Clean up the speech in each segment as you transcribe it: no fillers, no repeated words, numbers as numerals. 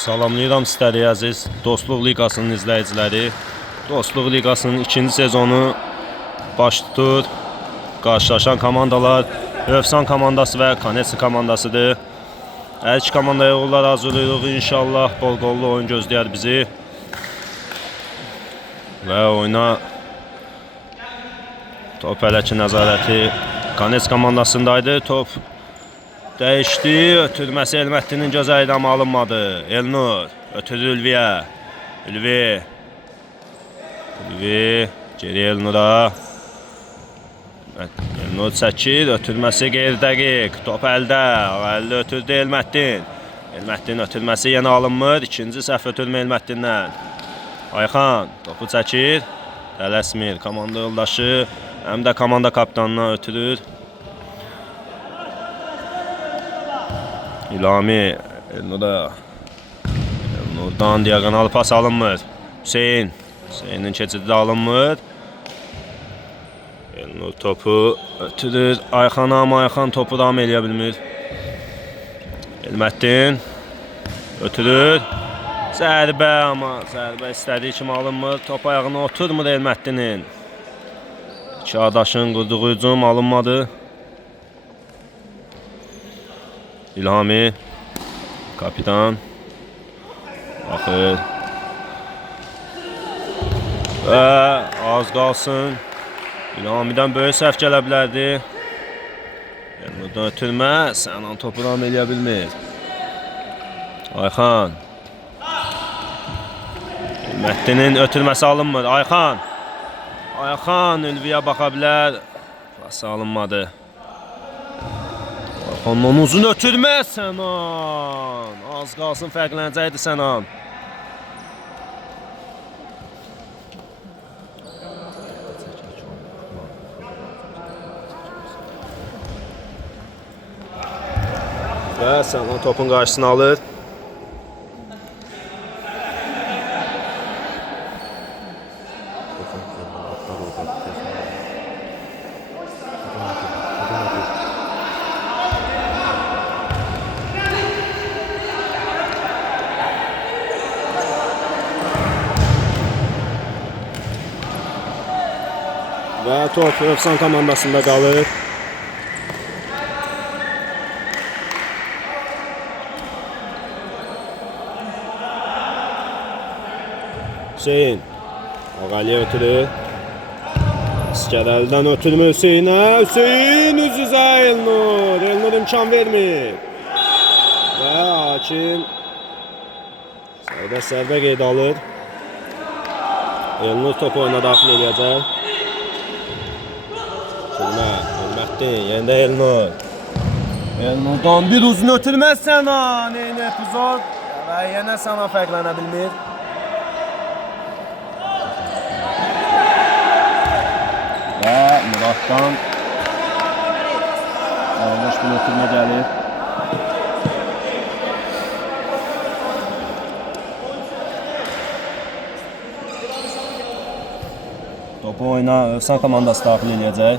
Salamlayıram sizləri əziz Dostluq Liqasının izləyiciləri. Dostluq Liqasının ikinci sezonu baş tutur. Qarşılaşan komandalar Rövsan komandası və Kanesi komandasıdır. Hər iki komandaya uğurlar arzulayırıq. İnşallah bol qollu oyun gözləyər bizi. Və oyuna top hələki nəzarəti Kanesi komandasındaydı. Top dəyişdi. Ötürməsi Elməddinin gözəlidir amma alınmadı. Elnur ötürür Ülviyə. Ülvi geri Elnura. Elnur çəkir. Ötürməsi qeyri-dəqiq. Top əldə. Əldə ötürdü Elməddin. Elməddin ötürməsi yenə alınmır. İkinci səhv ötürmə Elməddindən. Ayxan topu çəkir. Tələsmir. Komanda yoldaşı həm də komanda kapitanına ötürür. İlami Elnur'a. Elnur'dan diagonal pas alınmır. Hüseynin keçidi də alınmır. Elnur topu ötürür Ayxana amma Ayxan topu davam eləyə bilmir. Elməddin ötürür. Zərbə amma zərbə istədiyi kimi alınmır. Top ayağına oturmur Elməddinin. Çağdaşın qurduğu hücum alınmadı. İlhami kapitan baxır və az qalsın İlhamidən böyük səhv gələ bilərdi. Elnurdan ötürmə Sənan topu davam eləyə bilmir. Ayxan Elməddinin ötürməsi alınmır. Ayxan Ülviyə baxa bilər. Pası alınmadı. Ayxandan uzun ötürmə Sənan. Az qalsın fərqlənəcəkdi Sənan. Və Sənan topun qarşısını alır. Və top Rövsan komandasında qalır. Hüseyin Ağaliyə ötürür. İskərəlidən ötürmə Hüseyinə. Hüseyin üz-üzə Elnur. Elnur imkan vermir. Və hakim sərbə qeyd alır. Elnur topu oyuna daxil edəcək. Elməddin, yenə Elnur. Elnurdan bir uzun ötürməz Sənan. Eyni epizod və yenə Sənan fərqlənə bilmir. Və Muraddan yanlış bir ötürmə gəlir. Topu oyuna Rövsan komandası daxil edəcək.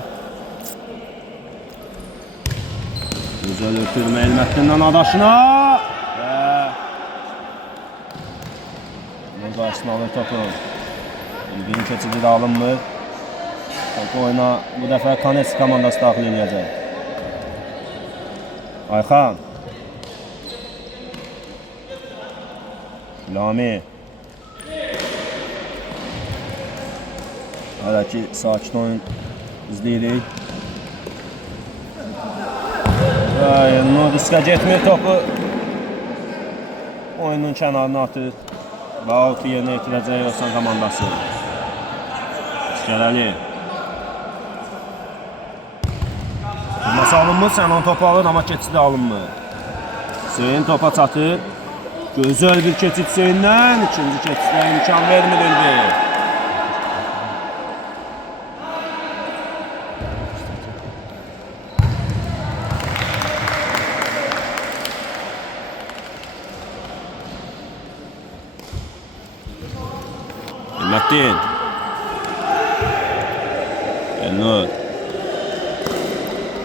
Güzel ötürmə Elməddindən adaşına. Və bunun qarşısını alır topu. İlginin keçidi də alınmır. Topu oyuna bu dəfə Kanesi komandası daxil edəcək. Ayxan İlami hələ ki sakin oyun izləyirik. Elnur riskə getmir, topu oyunun kənarına atır və out'u yerinə yetirəcək Rövsan komandası. İskərəli tutması alınmır, Sənan topu alır amma keçidi alınmır. Hüseyin topa çatır. Gözəl bir keçid Hüseyindən. İkinci keçidlə imkan vermir Ülvi. Elməddin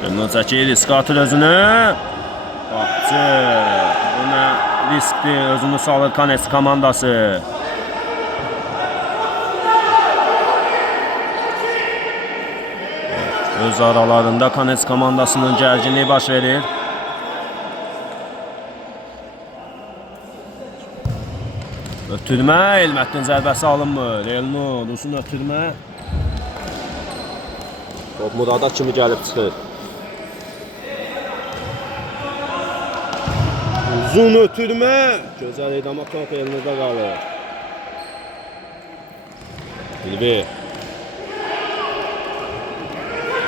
Elnur çəkir, risk atır özünü. Baxçı buna riskli özünü salır Kanes komandası. Öz aralarında Kanes komandasının gərginliyi baş verir. Ötürmə, Elmətdin zərbəsi alınmır. Elnur, uzun ötürmə. Top Murada kimi gəlib çıxır. Uzun ötürmə. Gözəl idi, amma top Elnurda qalır. Bilbi.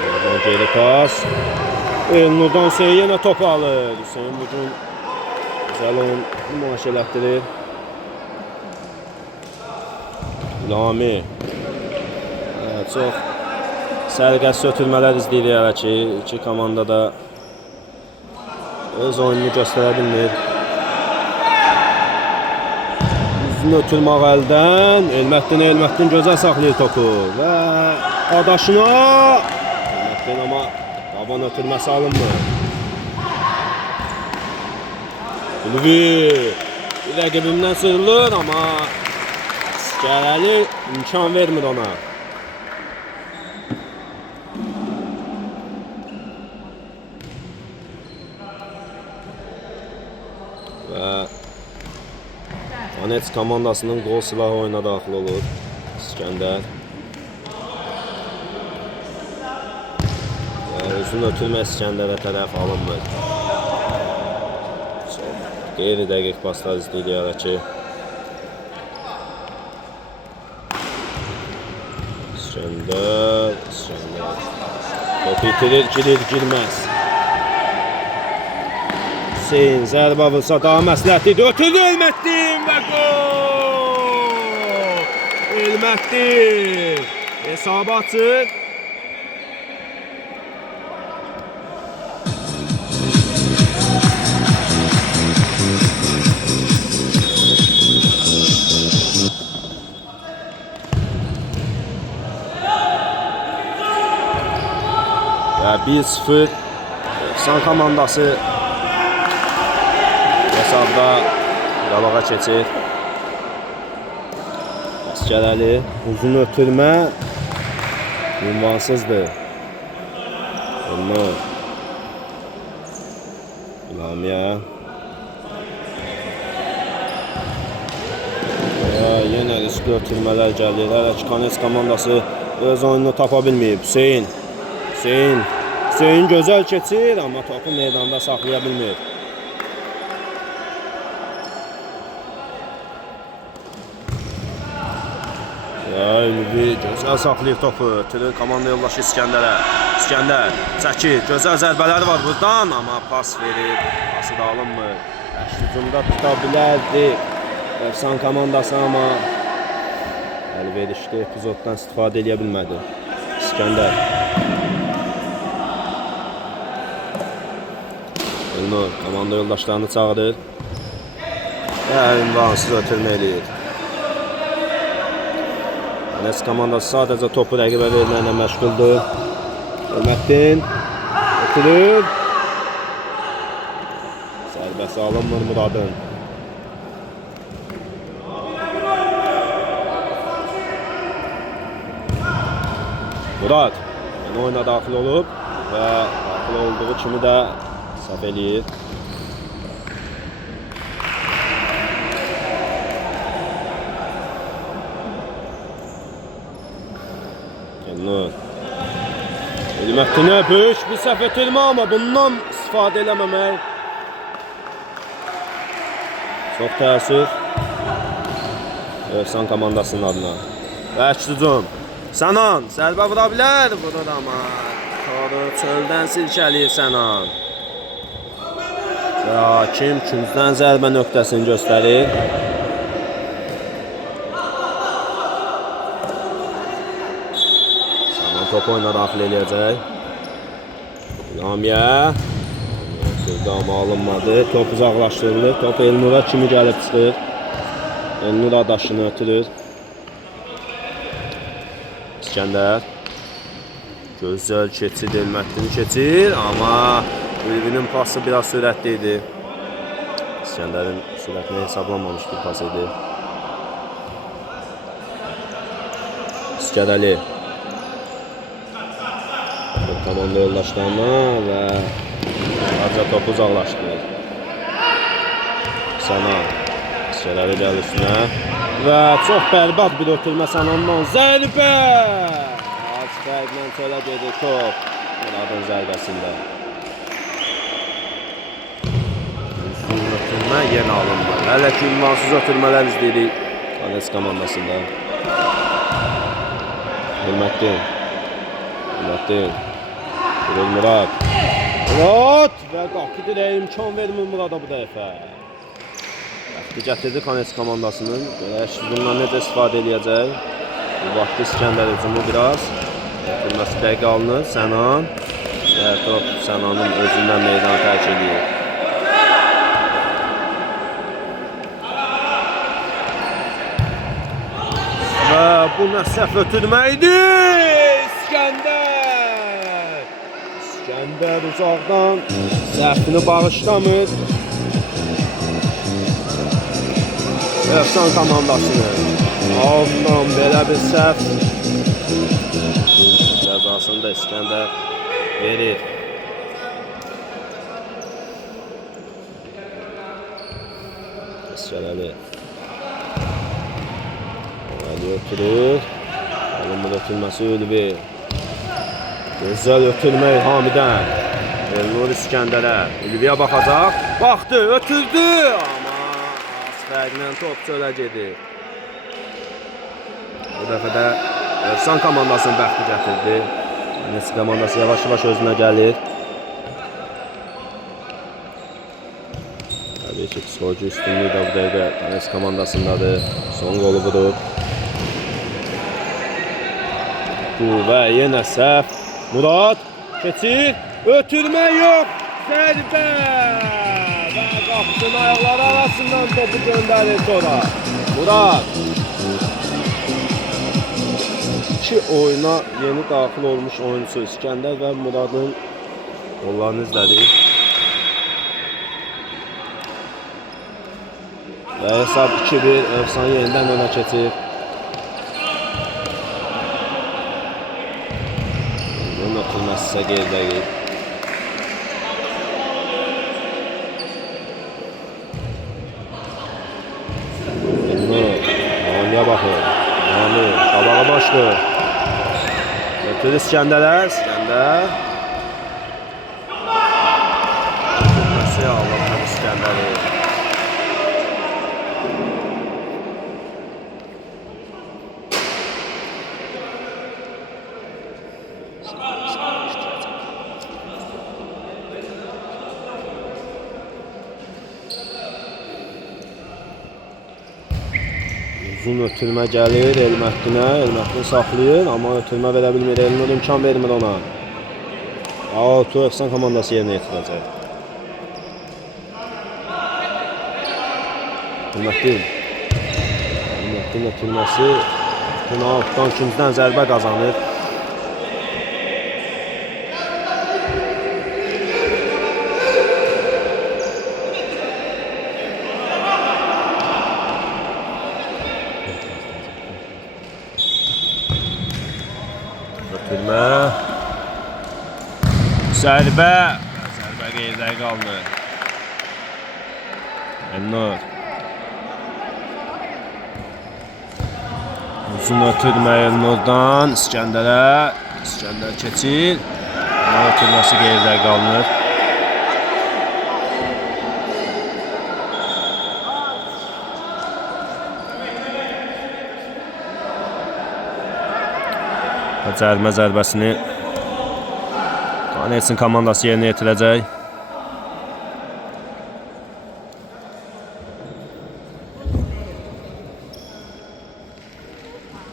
Oradan geri pas. Elnurdan Hüseyin yenə topu alır. Hüseyin bugün güzel oyun nümayiş elətdirir. Lami. Çox sərgəs ötürmələr izləyirik hələ ki. İki komanda da öz oyununu göstərə bilmir. Uzun ötürmək əldən. Elmətdin gözəl saxlayır topu. Və adaşına. Elmətdin amma qaban ötürməsi alınmır. Bilvi. Rəqibimdən sıyrılır amma Gərəli imkan vermir ona. Və Donetsk komandasının qol silahı oyuna daxil olur. İskəndər. Və uzun ötürmə İskəndərə tərəf alınmır. Qeyri-dəqiq paslar izləyirik ki. İskəndər. Top itirir, girməz. Hüseyin zərbə vursa daha məsləhətlidir. Ötürdü Elmətdin və gol! Elmətdin hesabı açır. Və 1-0 Efsan komandası hesabda qabağa keçir. Əskərəli uzun ötürmə ünvansızdır. Onu Lamiyə yenə riskli ötürmələr gəlir. Hələ ki Kanes komandası öz oyununu tapa bilməyib. Hüseyin gözəl keçir, amma topu meydanda saxlaya bilmir. Ülvi gözəl saxlayır topu. Ötürür komanda yoldaşı İskəndərə. İskəndər çəkir. Gözəl zərbələri var buradan, amma pas verir. Pası da alınmır. Hücumda tuta bilərdi Efsan komandası, amma əlverişli epizoddan istifadə edə bilmədi. İskəndər. Elnur komanda yoldaşlarını çağırır. Və ünvansız ötürmə eləyir. Kanes komandası sadəcə topu rəqibə verməklə məşğuldur. Elmətdin ötürür. Zərbəsi alınmır Muradın. Murad oyuna daxil olub və daxil olduğu kimi də səhv eləyir. Elmətdinə böyük bir səhv etdirmə, amma bundan istifadə eləməmək çox təəssüf Efsan komandasının adına. Və hücum. Sənan zərbə vura bilər, vurur amma toru çöldən silkələyir Sənan. Və hakim küncdən zərbə nöqtəsini göstərir. Top oyuna daxil eləyəcək. Lamiyə. Amma alınmadı. Top uzaqlaşdırılır. Top Elnura kimi gəlib çıxır. Elnur adaşını ötürür. İskəndər. Gözəl keçir, Elmətdin keçir. Amma Ülvinin pası biraz sürətli idi. İskəndərin sürətini hesablanmamış bir pas idi. İskədəli komanda yoldaşlarına və Arca topu uzaqlaşdırır. Sənan İskədəli gəlir üstünə və çox bərbad bir ötürmə Sənandan zərbə! Az fərqlə çölə gedir top Muradın zərbəsində. Üstün ötürmə yenə alınmalı. Hələ ki ünvansız ötürmələr izləyirik Donetsk komandasında. Hürmətdin Murad və qapı dirəyə imkan vermir Murada bu dəfə. Bəxti gətirdi Donetsk komandasının. Görək bundan necə istifadə edəcək. Bu vaxtda İskəndər hücumu biraz. Ötürməsi dəqiq alınır. Sənan. Top Sənanın özündən meydanı tərk edir. Və bu nə səhv ötürmə idi. İskəndər uzaqdan səhvini bağışlamır. Efsan komandasını ondan belə bir səhv cəzasını da İskəndər verir. İskədəli ötürür. Alınmır ötürməsi Ülvi. Gözəl ötürmə Hamidən. Elnur İskəndərə. Ülviyə baxacaq. Baxdı, ötürdü. Amma az fərqlə top çölə gedir. Bu dəfə də Efsan komandasının bəxti gətirdi. Donetsk komandası yavaş-yavaş özünə gəlir. Təbii ki, psixoloji üstünlüyü də bu dəqiqə Donetsk komandasındadır. Son qolu vurur. Və yenə səhv. Murad keçir. Ötürmə yox. Zərbə. Və qapının ayaqları arasından topu göndərir sonra. Murad. İki oyuna yeni daxil olmuş oyuncu İskəndər və Muradın qollarını izlədik. Və hesab 2-1. Efsan yenidən önə keçir. Ötürməsə geridəyik. Hamiyə baxır. Hami qabağa başdı. Ötür İskəndərə. İskəndər. Ötürməsi alır İskəndəri. Uzun ötürmə gəlir Elməddinə. Elməddin saxlayır, amma ötürmə verə bilmir. Elnur imkan vermir ona. Auto Efsan komandası yerinə yetirəcək. Elməddin ötürməsi altdan ikincidən zərbə qazanır. Ötürmə. Zərbə qeyridə qaldı. Elnur. Uzun ötürmə Elnurdan İskəndərə. İskəndər keçir. Ötürməsi qeyridə qalınır. Cərimə zərbəsini Donetsk komandası yerinə yetirəcək.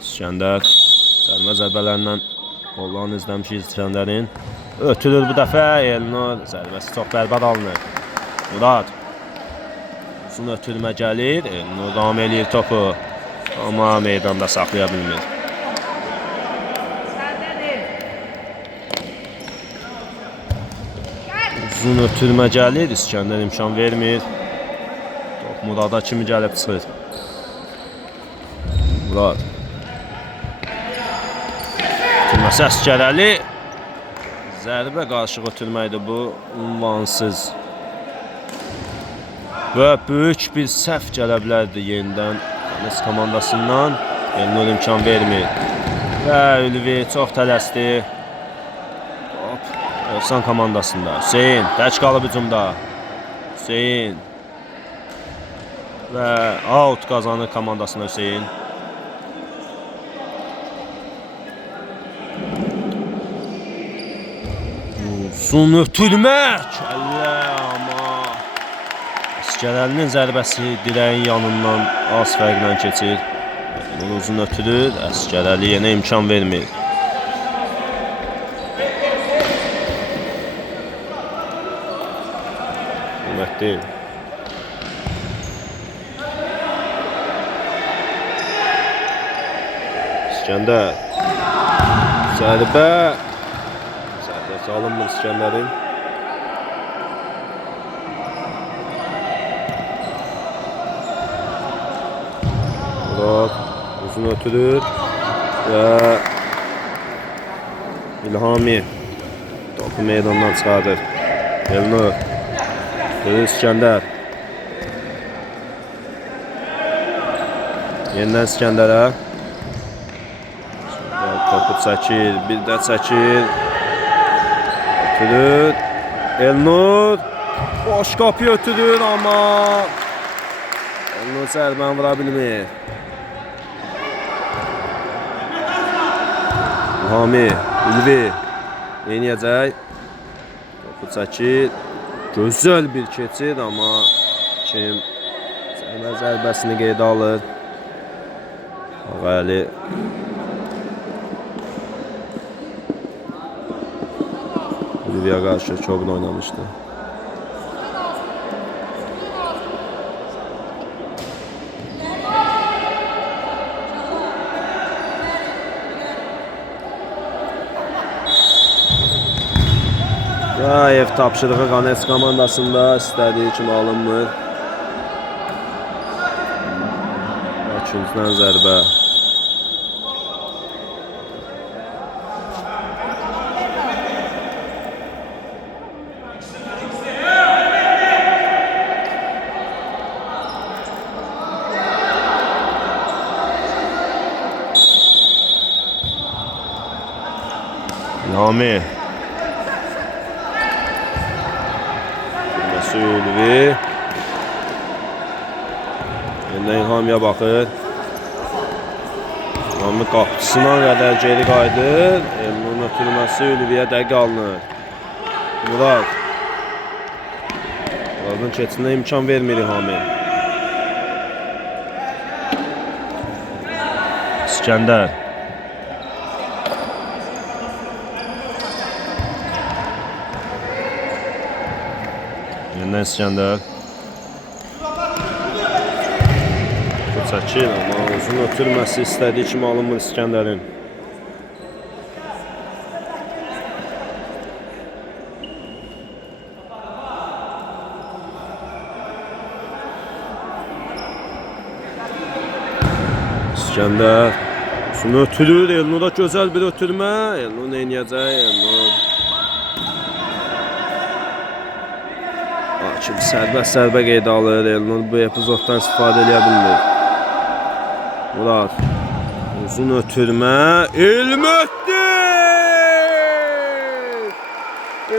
İskəndər cərimə zərbələrindən qollarını izləmişik İskəndərin. Ötürür bu dəfə Elnur. Zərbəsi çox bərbad alınır. Murad. Uzun ötürmə gəlir. Elnur davam eləyir topu. Amma meydanda saxlaya bilmir. Uzun ötürmə gəlir, İskəndər imkan vermir. Murada kimi gəlib çıxır. Murad. Ötürməsi Əsgərəli. Zərbə qarşıq ötürməkdir bu. Ünvansız. Və böyük bir səhv gələ bilərdi yenidən Enes komandasından. Elnur imkan vermir. Və Ülvi çox tələsdi. Efsan komandasında. Hüseyin tək qalıb hücumda. Hüseyin. Və out qazanır komandasında Hüseyin. Uzun ötürmə. Kəllə amma. Əsgərəlinin zərbəsi dirəyin yanından az fərqlə keçir. Uzun ötürür. Əsgərəli yenə imkan vermir. Değil. İskəndər. Zərbə. Zərbəsi alınmır İskəndərin. Murad uzun ötürür. Və İlhami topu meydandan çıxardır. Elnur. İskəndər. Yenidən İskəndərə. Topu çəkir, bir də çəkir. Ötürür. Elnur. Boş qapı ötürür amma Elnur zərbəni vura bilmir. Hami, Ülvi yeniyəcək. Topu çəkir. Gözəl bir keçid amma kim zərbəsini qeydə alır. Ağayəli Ülviyə qarşı çox oynamışdı. Ev tapşırığı Qanes komandasında istədiyi kimi alınmır. İkinciden zərbə. Nami. Ülvi. Yeniden İlhamiyə baxır. İlhami qapısına qədər geri qayıdır. Elnurun ötürməsi Ülviyə dəqiq alınır. Murad. Muradın keçinə imkan vermir İlhami. İskəndər. Yeniden İskəndər. Çəkir amma uzun ötürməsi istədiyi kimi alınmır İskəndərin. İskəndər uzun ötürür. Elnur'a gözəl bir ötürmə. Elnur neyniyəcək? Elnur Şimdi sərbə qeydə alır. Elnur bu epizoddan istifadə edə bilmir. Murad uzun ötürmə. Elməttin!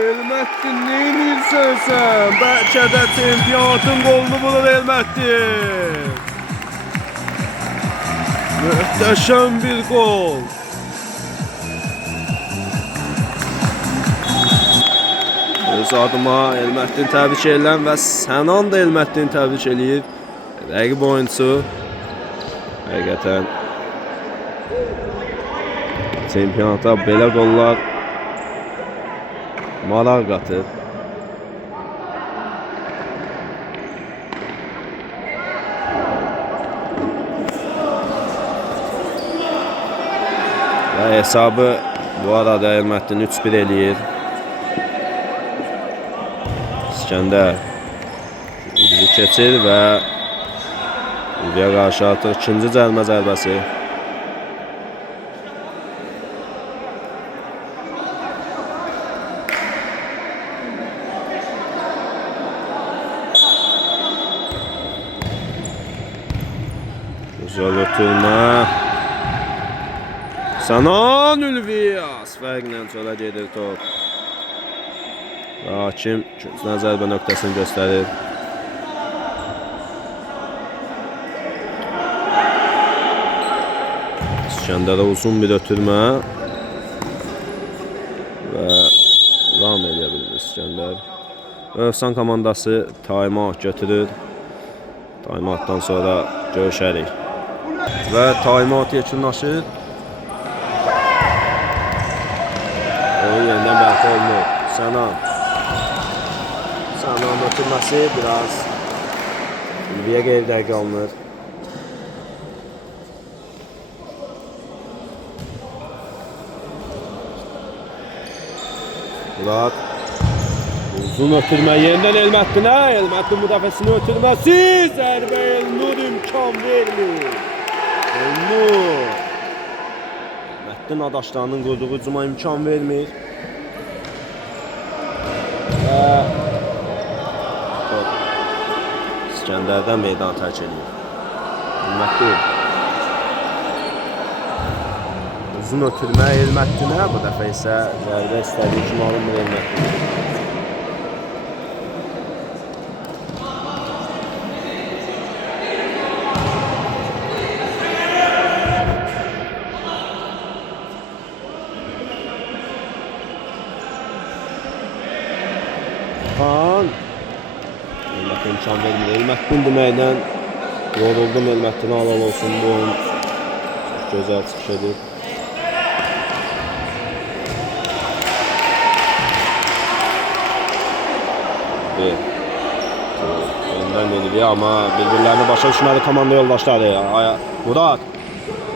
Elməttin neynirsən sən? Bəlkə də çempionatın qolunu bulur Elməttin. Möhtəşəm bir qol. Öz adıma Elməttin təbrik edirəm və Sənan da Elməttin təbrik edir. Rəqib oyunçu. Həqiqətən çempionata belə qollar maraq qatır. Və hesabı bu arada Elməttin 3-1 eləyir. İskəndər keçir və Ülviyə qarşı artıq ikinci cərimə zərbəsi. Güzel ötürmə. Sənan Ülviyas fərqlə çölə gedir top. Hakim ikinci zərbə nöqtəsini göstərir. İskəndərə uzun bir ötürmə və ram edə bilir İskəndər. Övsan komandası timeout götürür. Timeoutdan sonra görüşərik. Və timeout yekunlaşır. Oyun yenidən bərpa olunur. Sənan ötürməsi biraz Ülviyə qeyri qalınır. Murat uzun ötürmə yenidən Elməddinə. Elməddin müdafiəsini ötürməsi. Zərbə Elnur imkan vermir. Elnur Elməddin adaşlarının qurduğu hücuma imkan vermir. Və top İskəndərdən meydan tərk edir. Elməddin uzun ötürmə Elməddinə. Bu dəfə isə zərbə istədiyi kimi alınmır Elməddin. Elməddin imkan vermir. Elməddin deməkdən yoruldum. Elməddinə halal olsun bu oyun. Gözəl çıxış edir. Öndən Ülviyə amma bir-birlərini başa düşməli komanda yoldaşları. Murat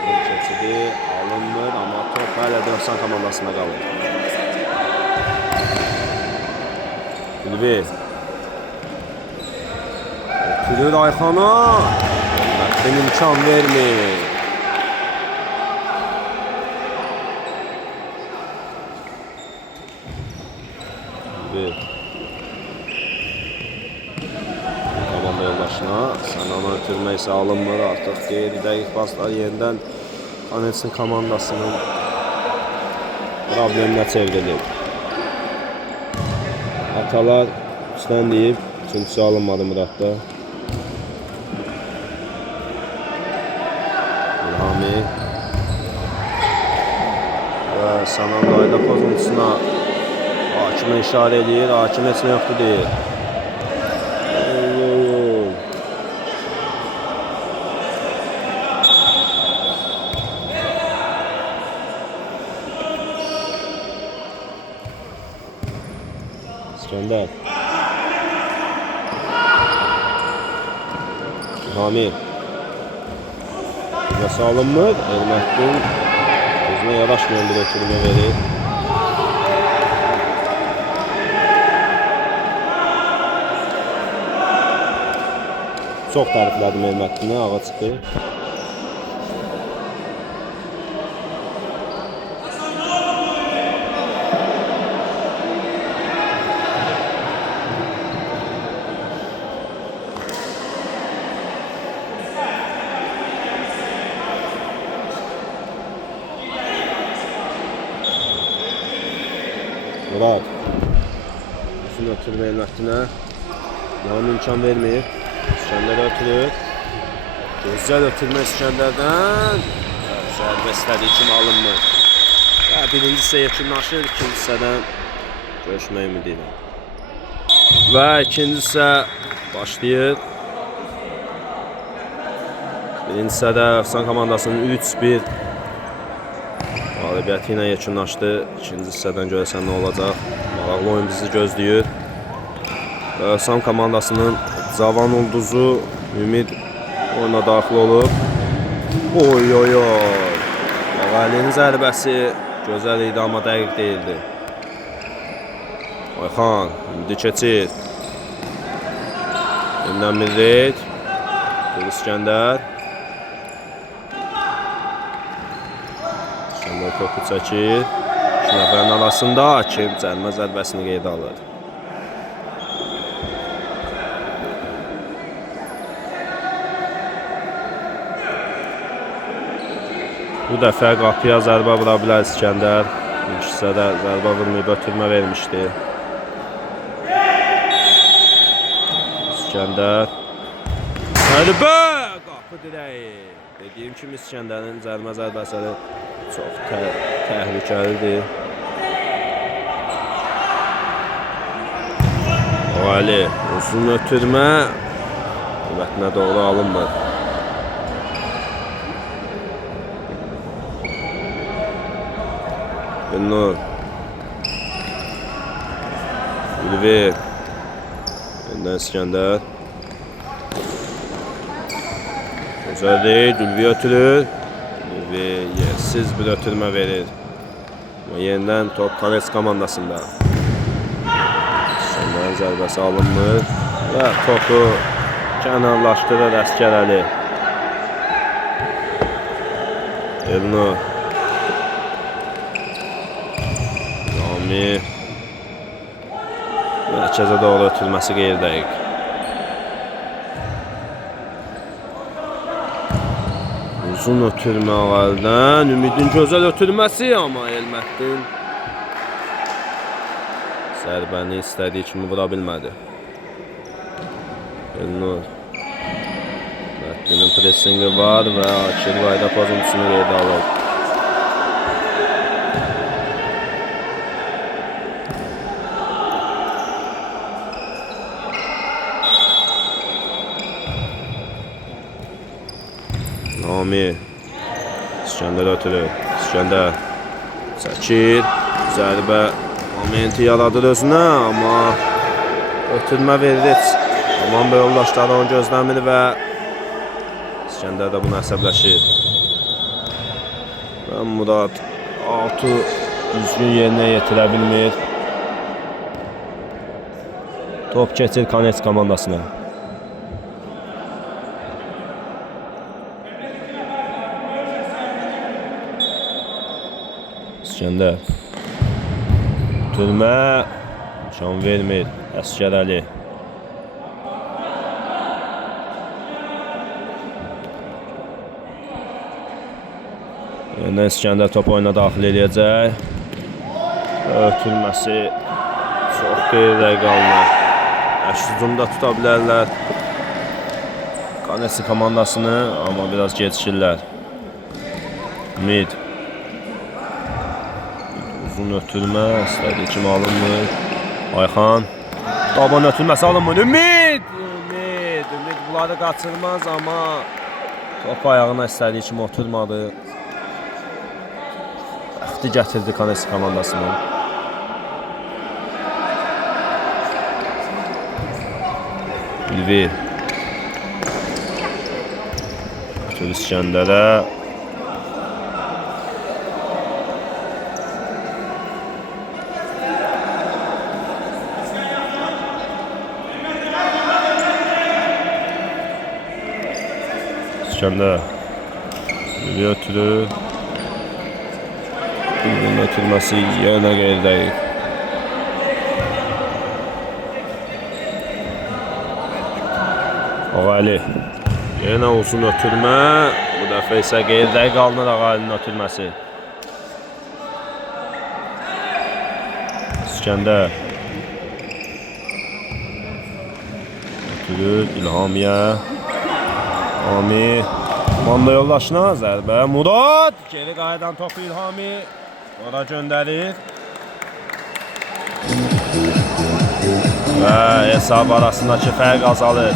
keçidi alınmır amma top hələ də Övsan komandasında qalır. Ülvi ötürür Ayxana. Elməddin imkan vermir. Ülvi komanda yoldaşına. Sənanı ötürmək isə alınmır. Artıq qeyri-dəqiq paslar yenidən Donetsin komandasının probleminə çevrilir. Atalar üstən deyib, üçüncüsü alınmadı Muratda. İlhami və Sənan qayda pozuntusuna hakimə işarə edir. Hakim heç nə yoxdur deyir. İskəndər İlhami Nəsə alınmır. Elməddin özünə yaraşmayan bir ötürmə verir. Çox təriflədim Elməddinə, ağa çıxır. Murat uzun ötürmə Elməddinə. Nağın imkan vermir. İskəndərə ötürür. Gözəl ötürmə İskəndərdən. Zərbə istədiyi kimi alınmır. Və birinci hissə yekunlaşır. İkinci hissədən görüşmək ümidi ilə. Və ikinci hissə başlayır. Birinci hissədə Övsan komandasının 3-1 qalibiyyəti ilə yekunlaşdı. İkinci hissədən görəsən nə olacaq? Maraqlı oyun bizi gözləyir. Övsan komandasının cavan ulduzu Ümid oyuna daxil olub. Oy oy oy. Ağalinin zərbəsi gözəl idi amma dəqiq deyildi. Ayxan indi keçir. Yenidən bir reyd. İskəndər. İskəndər topu çəkir. 2 nəfərin arasında Akif cərimə zərbəsini qeydə alır. Bu dəfə qapıya zərbə vura bilər İskəndər. İlk hissədə zərbə vurmayıb ötürmə vermişdi. İskəndər. Zərbə! Qapı dirəyi. Dediyim kimi İskəndərin cərimə zərbələri çox təhlükəlidir. Ali uzun ötürmə vətnə doğru alınmır. Gülnur. Ülvi. Yeniden İskəndər. Gözəl deyil. Ülvi ötürür. Ülvi yersiz bir ötürmə verir. Yeniden top Kanes komandasında. İskəndərin zərbəsi alınmır. Və topu kənarlaşdırır Əskərəli. Gülnur. Mərkəzə doğru ötürməsi qeyri-dəqiq. Uzun ötürmə ağardan. Ümidin gözəl ötürməsi, amma Elməddin zərbəni istədiyi kimi vura bilmədi. Elnur. Elməddinin presingi var və Akif Vayda pozuntusunu qeydə alır. Nami. İskəndər ötürür. İskəndər çəkir. Zərbə momenti yaradır özünə, amma ötürmə verir. Aman və yoldaşları onu gözləmir və İskəndər də bunu əsəbləşir. Və Murad altı düzgün yerinə yetirə bilmir. Top keçir Kanes komandasına. İskəndər. Ötürmə. Şan vermir. Əskərəli. Yeniden İskəndər top oyuna daxil edəcək. Ötürməsi çox qeyri-dəqiq alınır. Hücumda tuta bilərlər Kanesi komandasını, amma biraz gecikirlər. Ümid. Uzun ötürmə, istədiyi kimi alınmır. Ayxan. Daban ötürməsi alınmır. Ümid bunları qaçırmaz, amma top ayağına istədiyi kimi oturmadı. Bəxti gətirdi Kanesi komandasını. Ülvi. Ötür İskəndərə. İskəndər. Ülvi ötürür. Ülvinin ötürməsi yenə qeyri-dəqiq. Ağali. Yenə uzun ötürmə. Bu dəfə isə qeyri-dəqiq alınır Ağalinin ötürməsi. İskəndər. Ötürür İlhamiyə. İlhami. Manda yoldaşına zərbə. Murad. Geri qayıdan topu İlhami. Ora göndərir. Və hesab arasındakı fərq azalır.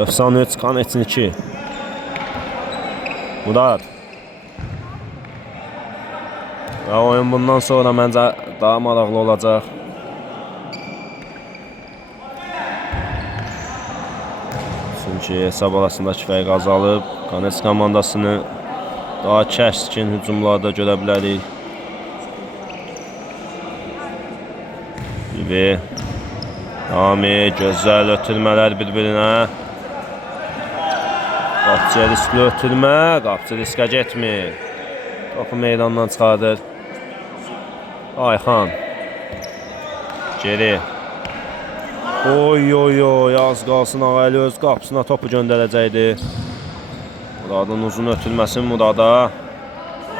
Efsane çıkan etin 2. Murad. Və oyun bundan sonra məncə daha maraqlı olacaq. Çünki hesab arasındakı fərq azalıb. Kanes komandasını Daha kəskin hücumlarda görə bilərik. Bibi. Rami, gözəl ötürmələr bir-birinə. Qapçıya riskli ötürmə, qapçı riskə getmir. Topu meydandan çıxardır. Ayxan. Geri. Oy oy oy, az qalsın Ağaylı öz qapısına topu göndərəcəkdi. Muradın uzun ötürməsin Murada.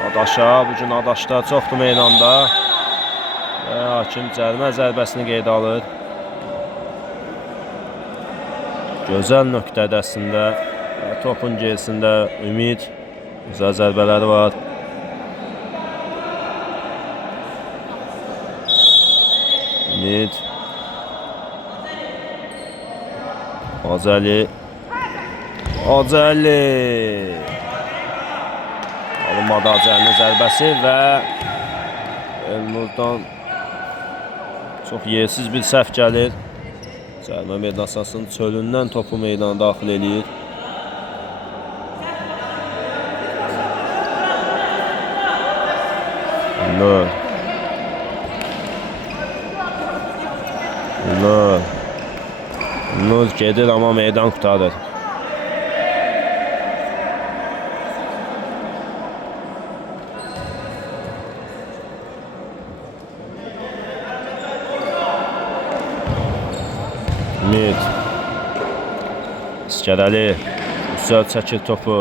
Adaşa, bugün Adaşda çoxdur meydanda. Və hakim cərimə zərbəsini qeydə alır. Gözəl nöqtədə əslində. Topun gerisində Ümid. Güzel zərbələri var. Ümid. Azəli. Azəli. Alınmadı Azəlinin zərbəsi və Elnurdan çox yersiz bir səhv gəlir. Cərimə meydançasının çölündən topu meydana daxil eləyir. Elnur. Elnur gedir amma meydan qurtarır. Ümid. İskədəli. Üstəl çəkir topu.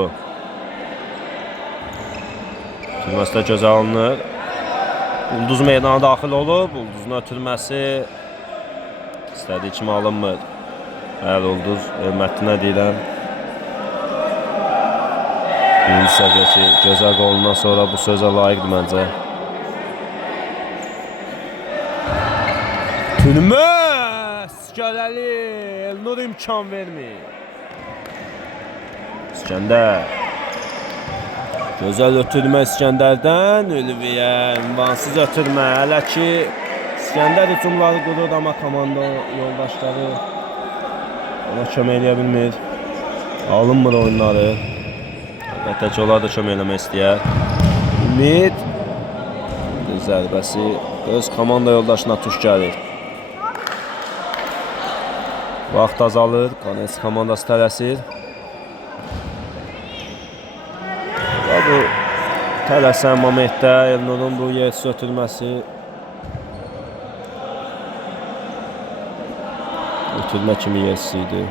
Türməsdə gözə alınır. Ulduz meydana daxil olub. Ulduzun ötürməsi istədiyi kimi alınmır. Bəli, Ulduz hörmətinə deyirəm. Birinci səviyyəki gözəl qolundan sonra bu sözə layiqdir məncə. Türməs! İskədəli! Elnur imkan vermir. İskəndər. Gözəl ötürmə İskəndərdən. Ülviyə ünvansız ötürmə. Hələ ki İskəndər hücumları qurur amma komanda yoldaşları ona kömək eləyə bilmir. Alınmır oyunları. Əlbəttə ki onlar da kömək eləmək istəyər. Ümid. Zərbəsi öz komanda yoldaşına tuş gəlir. Vaxt azalır. Qanes komandası tələsir. Və bu tələsən momentdə Elnurun bu yersiz ötürməsi ötürmə kimi yersiz idi.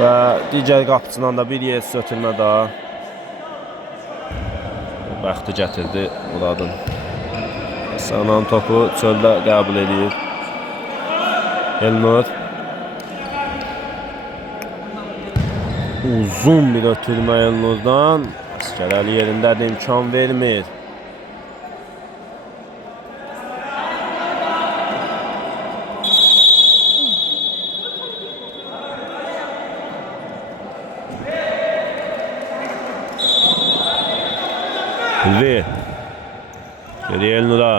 Və digər qapıcıdan da bir yersiz ötürmə daha bəxti gətirdi Muradın. Sanan topu çöldə qəbul edir. Elnur. Uzun bir ötürmə Elnurdan. Əskərəli yerində də imkan vermir. Ülvi. Geri Elnur'a.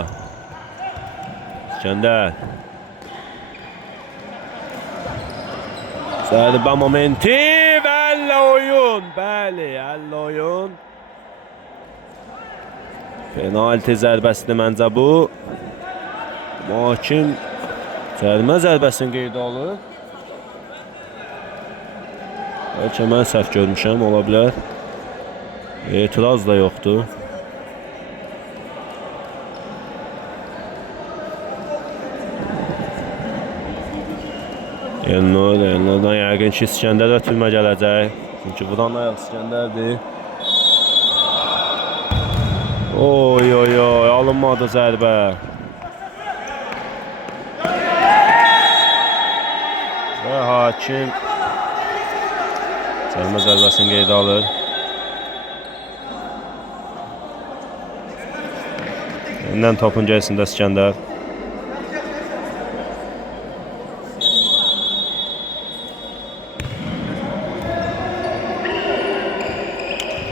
İskəndər. Zərbə momenti və əllə oyun. Bəli, əllə oyun. Penalti zərbəsidir məncə bu. Hakim cərimə zərbəsini qeydə alır. Bəlkə mən səhv görmüşəm, ola bilər. Etiraz da yoxdur. Elnurdan yəqin ki İskəndər ötürmə gələcək. Çünki budan ayaq İskəndərdir. Oy oy oy, alınmadı zərbə. Və hakim cərimə zərbəsini qeydə alır. Yeniden topun gerisində İskəndər.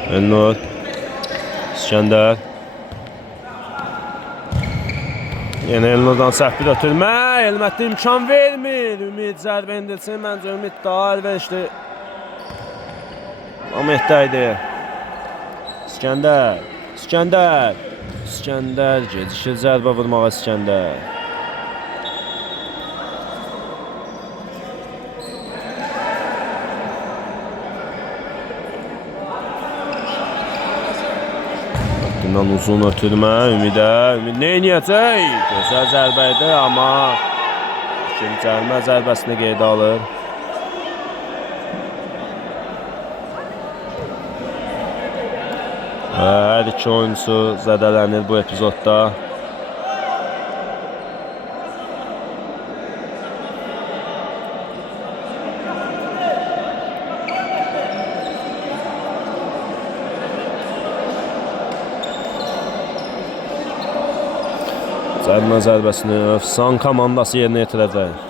Elnur. İskəndər. Yenə Elnurdan səhv bir ötürmə. Elmətli imkan vermir. Ümid zərbə indirsin. Məncə Ümid daha əlverişli Ahmet'dəydi. İskəndər. İskəndər. İskəndər gecişir zərbə vurmağa İskəndər. Ümidindən uzun ötürmə. Ümid neyniyəcək? Gözəl zərbə idi, amma ikinci cərimə zərbəsini qeydə alır. Hər iki oyuncu zədələnir bu epizodda. Cərimə zərbəsini Övsan komandası yerinə yetirəcək.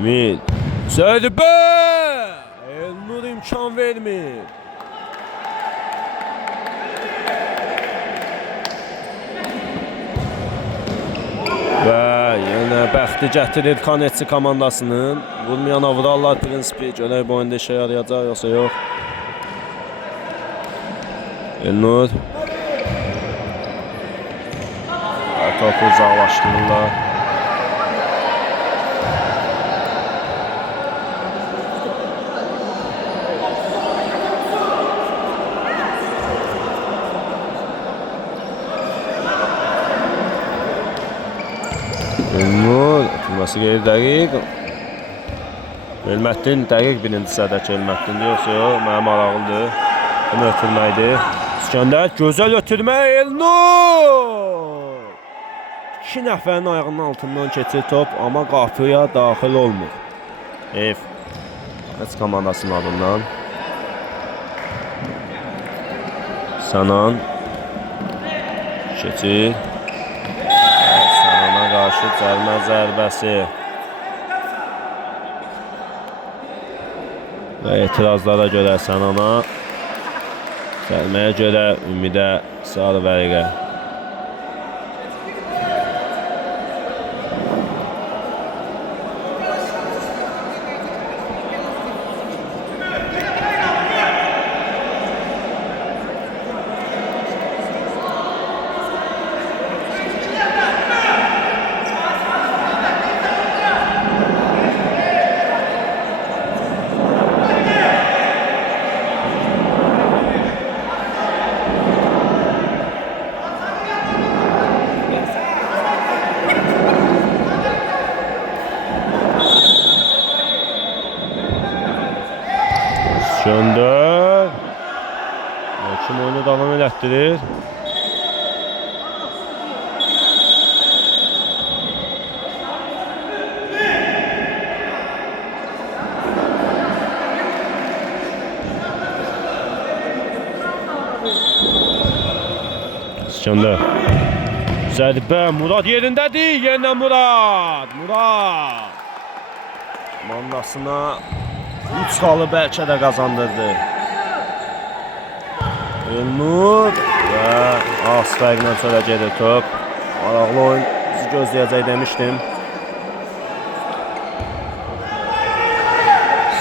Ümid. Zərbə! Elnur imkan vermir. Və yenə bəxti gətirir Kanetçi komandasının. Vurmayana vurarlar prinsipi. Görək bu oyunda işə yarayacaq yoxsa yox. Elnur. Topu uzaqlaşdırırlar. Elnur atılması geri dəqiq. Elməddin dəqiq birinci sədəki Elməddindir, yoxsa yox, mənim marağımdır. Bunu ötürməkdir. İskəndər gözəl ötürmə Elnur! İki nəfərin ayağının altından keçir top, amma qapıya daxil olmur. Heç komandasının adından. Sənan keçir. Qarşı cərimə zərbəsi və etirazlara görə Sənana, cəriməyə görə Ümidə sarı vərəqə. Göndər. Hakim oyunu davam elətdirir. Göndər. Zərbə Murad yerindədir. Yenə Murad. Komandasına 3 xalı bəlkə də qazandırdı. Elnur və az fərqlə sonra gedir top. Maraqlı oyun bizi gözləyəcək demişdim.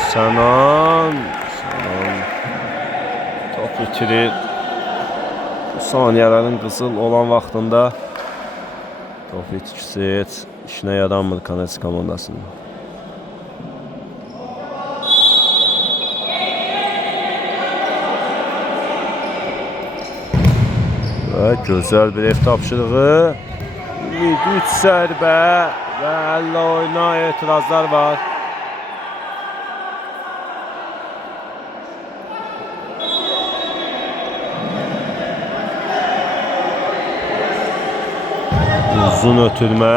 Sənan top bitirir. Saniyələrin qızıl olan vaxtında top itkisi heç işinə yaranmır Kanetçi komandasının. Gözəl bir ev tapşırığı. Ümid 3 zərbə və 50 oyuna etirazlar var. Uzun ötürmə.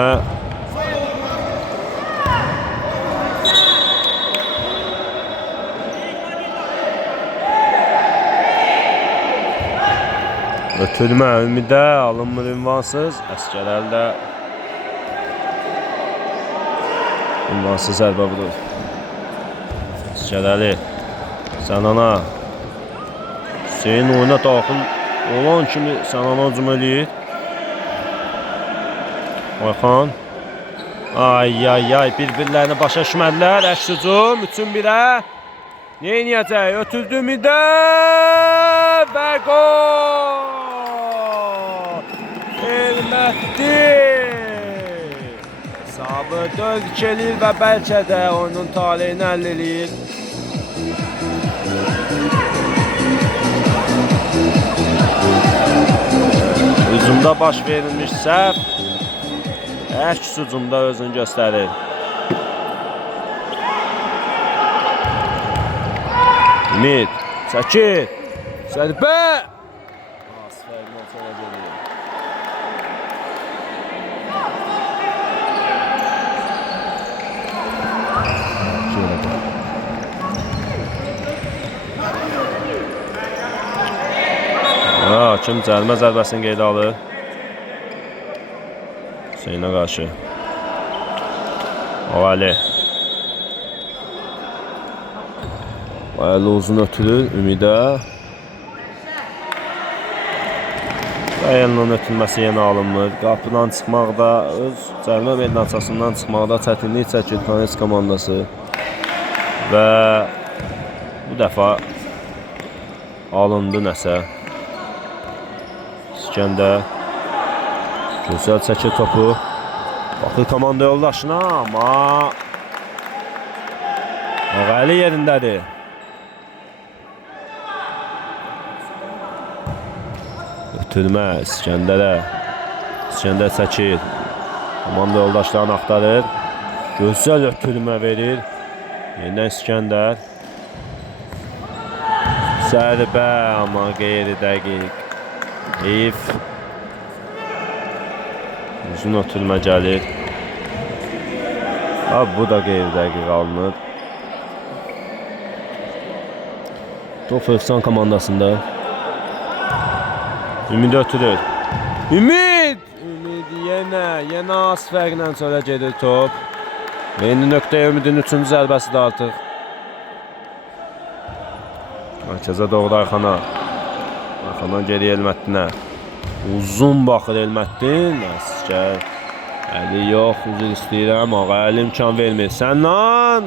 Ötürmə Ümidə alınmır ünvansız. Əskər əldə Ünvansız zərbə vurur. Şərəli. Sənana. Hüseyin oyuna daxil olan kimi Sənana hücum eləyir. Ayxan. Ay, bir-birlərini başa düşmədilər. Əks hücum 3-1-ə. Neyniyəcək? Ötüldü midə və gol! Elmətdi! Sabır 4-2 eləyir və bəlkə də oyunun taleyini həll eləyir. Hücumda baş verilmiş səhv əks hücumda özünü göstərir. Ümid, çəkir, zərbə! Asfəqlə sonra gelir. Kim cərimə zərbəsini qeydə alır? Hüseynə qarşı. Ağali. Ağali uzun ötürür Ümidə. Ayağından ötülməsi yenə alınmır. Qapıdan çıxmaqda, öz cərimə meydançasından çıxmaqda çətinlik çəkir Kanes komandası. Və bu dəfə alındı nəsə. İskəndər gözəl çəkir topu. Baxır komanda yoldaşına, amma Ağali yerindədir. Ötürmə İskəndərə. İskəndər çəkir. Komanda yoldaşlarını axtarır. Gözəl ötürmə verir. Yenə İskəndər. Zərbə, amma qeyri-dəqiq. Heyif. Uzun ötürmə gəlir. Bu da qeyri-dəqiq alınır. Top Efsan komandasında. Ümid ötürür. Ümid yenə az fərqlə sonra gedir top. Yeni nöqtəyə Ümidin 3-cü zərbəsidir artıq. Mərkəzə doğru Ayxana. Ayxandan geri Elmətdinə. Uzun baxır Elmətdin. Əskər. Əli yox, uzun istəyirəm. Ağali imkan vermir. Sənan.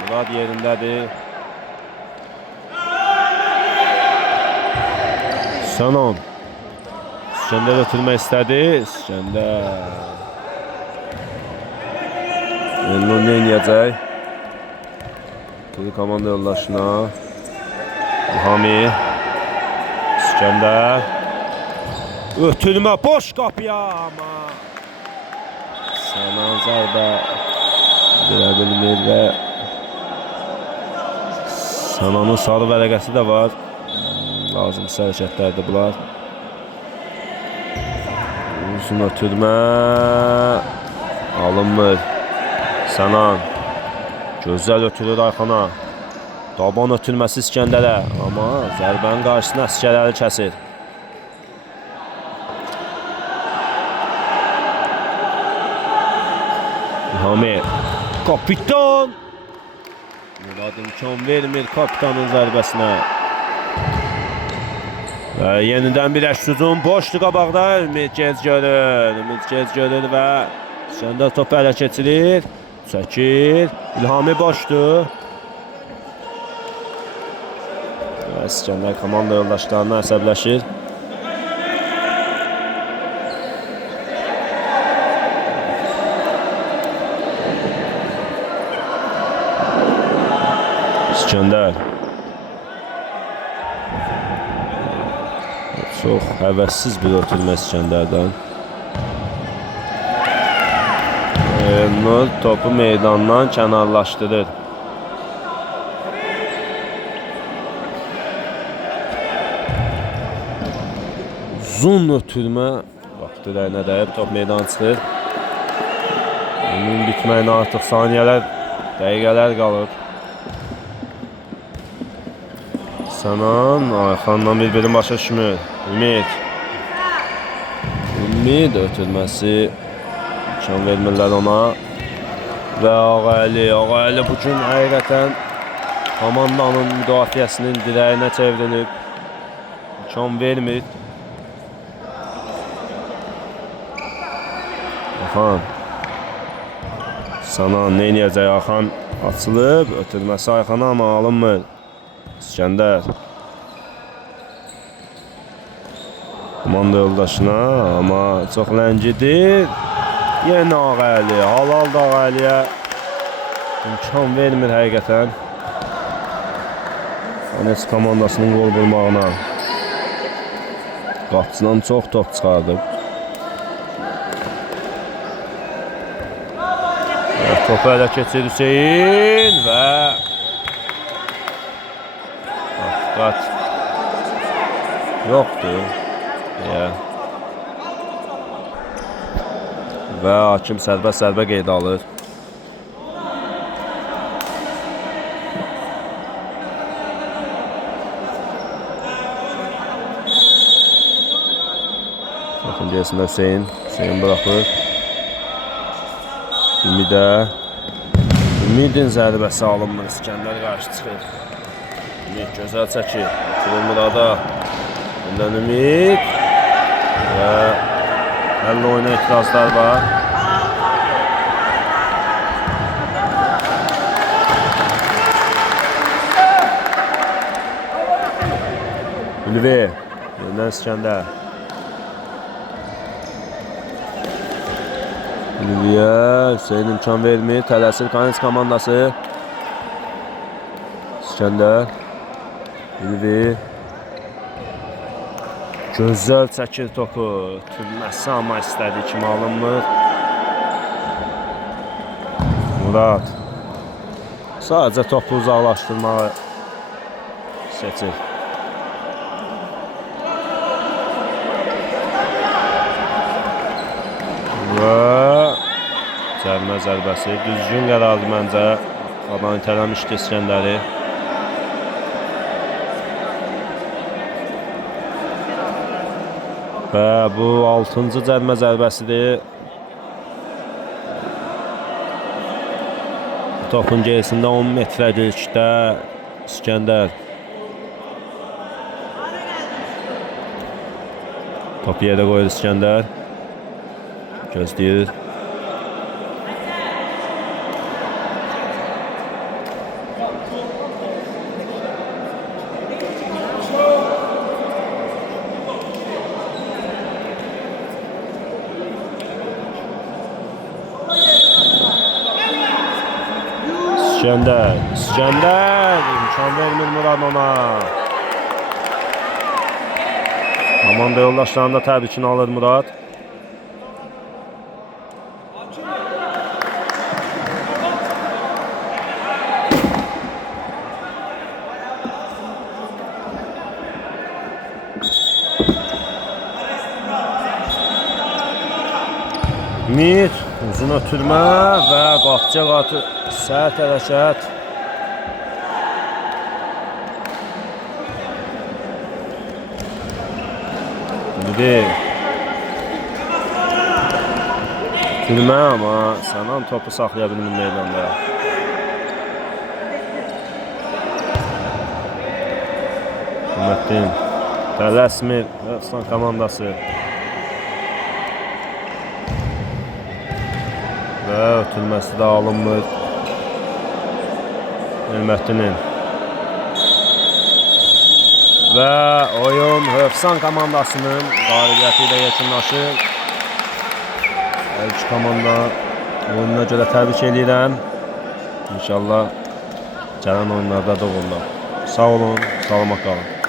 Murad yerindədir. Sənan. İskəndər ötürmək istədi. İskəndər. Elnur neyniyəcək? Tiri komanda yoldaşına. İlhami. İskəndər. Ötürmə boş qapıya, amma Sənan zərbə verə bilmir və Sənanın sarı vərəqəsi də var. Lazımsız hərəkətlərdir bunlar. Uzun ötürmə alınmır. Sənan gözəl ötürür Ayxana. Daban ötürməsi İskəndərə, amma zərbənin qarşısına Əskərəli kəsir. İlhami. Kapitan. Murad imkan vermir kapitanın zərbəsinə. Yenidən bir əks hücum. Boşdur qabaqda. Ümid gec görür. Ümid gec görür və İskəndər topu ələ keçirir. Çəkir. İlhami boşdur. İskəndər komanda yoldaşlarına əsəbləşir. İskəndər. Çox həvəssiz bir ötürmə İskəndərdən. Elnur topu meydandan kənarlaşdırır. Uzun ötürmə. Vaxtı rəyinə dəyib top meydan çıxır. Onun bitməyinə artıq saniyələr, dəqiqələr qalıb. Sənan Ayxanla bir-birini başa düşmür. Ümid ötürməsi imkan vermirlər ona. Və Ağaylı bu gün həqiqətən komandanın müdafiəsinin dirəyinə çevrilib. İmkan vermir. Axan. Sana nə edəcək Axan? Açılıb, ötürməsi Ayxana amma alınmır. İskəndər. Komanda yoldaşına amma çox ləngidir. Yenə Ağaylı, halal da Ağaylıya imkan vermir həqiqətən. Anes komandasının gol vurmağına. Qapçıdan çox top çıxardıb. Topu ələ keçir Hüseyin və Qat yoxdur. Və hakim sərbəst zərbə qeydə alır. Bakın gerisində Hüseyin bırakır. Ümidin zərbəsi alınmır. İskəndər qarşı çıxır. Ümid gözəl çəkir. Murada. Bundan Ümid. Və həll oyuna etirazlar var. Ülvi. Yöndən İskəndər. Ülviyə Hüseyin imkan vermir. Tələsir Kanes komandası. İskəndər. Ülvi. Gözəl çəkir topu. Tülməsi amma istədiyi kimi alınmır. Murad. Sadəcə topu uzaqlaşdırmağı seçir. Və cərimə zərbəsi. Düzgün qərardı məncə. Qadan itələmişdi İskəndəri. Və bu 6-cı cərimə zərbəsidir. Topun gerisində 10 metrə girişdə İskəndər. Topu yerə qoyur İskəndər. Gözləyir. İskəndər imkan vermir Murad ona. Komanda yoldaşlarında təbrikini alır Murad. Ümid uzun ötürmə və qapçı qatı sərt hərəkət. Ötürmə amma Sənan topu saxlaya bilmir meydanda. Hüməddin tələsmir Özcan komandası. Və ötülməsi də alınmır Hüməddinin. Və oyun Hövsan komandasının qalibiyyəti ilə yekunlaşır. Hər iki komanda oyununa görə təbrik edirəm. İnşallah gələn oyunlarda da olurlar. Sağ olun, salamat qalın.